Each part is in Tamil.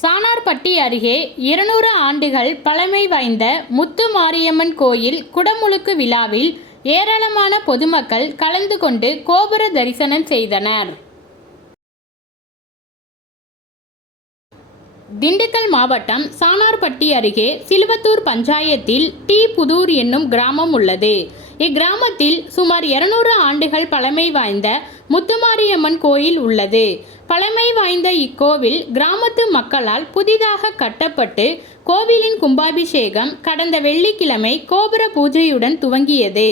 சானார்பட்டி அருகே இருநூறு ஆண்டுகள் பழமை வாய்ந்த முத்து மாரியம்மன் கோயில் குடமுழுக்கு விழாவில் ஏராளமான பொதுமக்கள் கலந்து கொண்டு கோபுர தரிசனம் செய்தனர். திண்டுக்கல் மாவட்டம் சானார்பட்டி அருகே சிலுவத்தூர் பஞ்சாயத்தில் டி புதூர் என்னும் கிராமம் உள்ளது. இக்கிராமத்தில் சுமார் 200 ஆண்டுகள் பழமை வாய்ந்த முத்துமாரியம்மன் கோயில் உள்ளது. பழமை வாய்ந்த இக்கோவில் கிராமத்து மக்களால் புதிதாக கட்டப்பட்டு கோவிலின் கும்பாபிஷேகம் கடந்த வெள்ளிக்கிழமை கோபுர பூஜையுடன் துவங்கியது.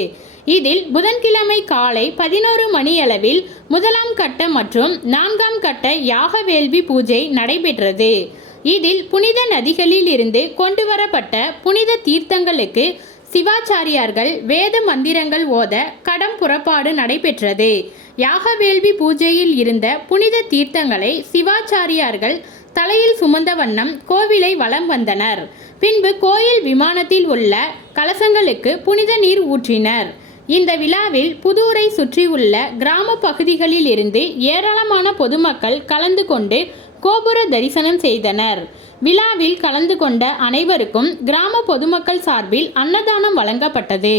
இதில் புதன்கிழமை காலை பதினோரு மணியளவில் முதலாம் கட்ட மற்றும் நான்காம் கட்ட யாக வேள்வி பூஜை நடைபெற்றது. இதில் புனித நதிகளில் இருந்து கொண்டு வரப்பட்ட புனித தீர்த்தங்களுக்கு சிவாச்சாரியார்கள் வேத மந்திரங்கள் ஓத கடம் புறப்பாடு நடைபெற்றது. யாகவேள்வி பூஜையில் இருந்த புனித தீர்த்தங்களை சிவாச்சாரியார்கள் தலையில் சுமந்த வண்ணம் கோவிலை வலம் வந்தனர். பின்பு கோயில் விமானத்தில் உள்ள கலசங்களுக்கு புனித நீர் ஊற்றினர். இந்த விழாவில் புதூரை சுற்றியுள்ள கிராம பகுதிகளில் இருந்து ஏராளமான பொதுமக்கள் கலந்து கொண்டு கோபுர தரிசனம் செய்தனர். விழாவில் கலந்து கொண்ட அனைவருக்கும் கிராம பொதுமக்கள் சார்பில் அன்னதானம் வழங்கப்பட்டது.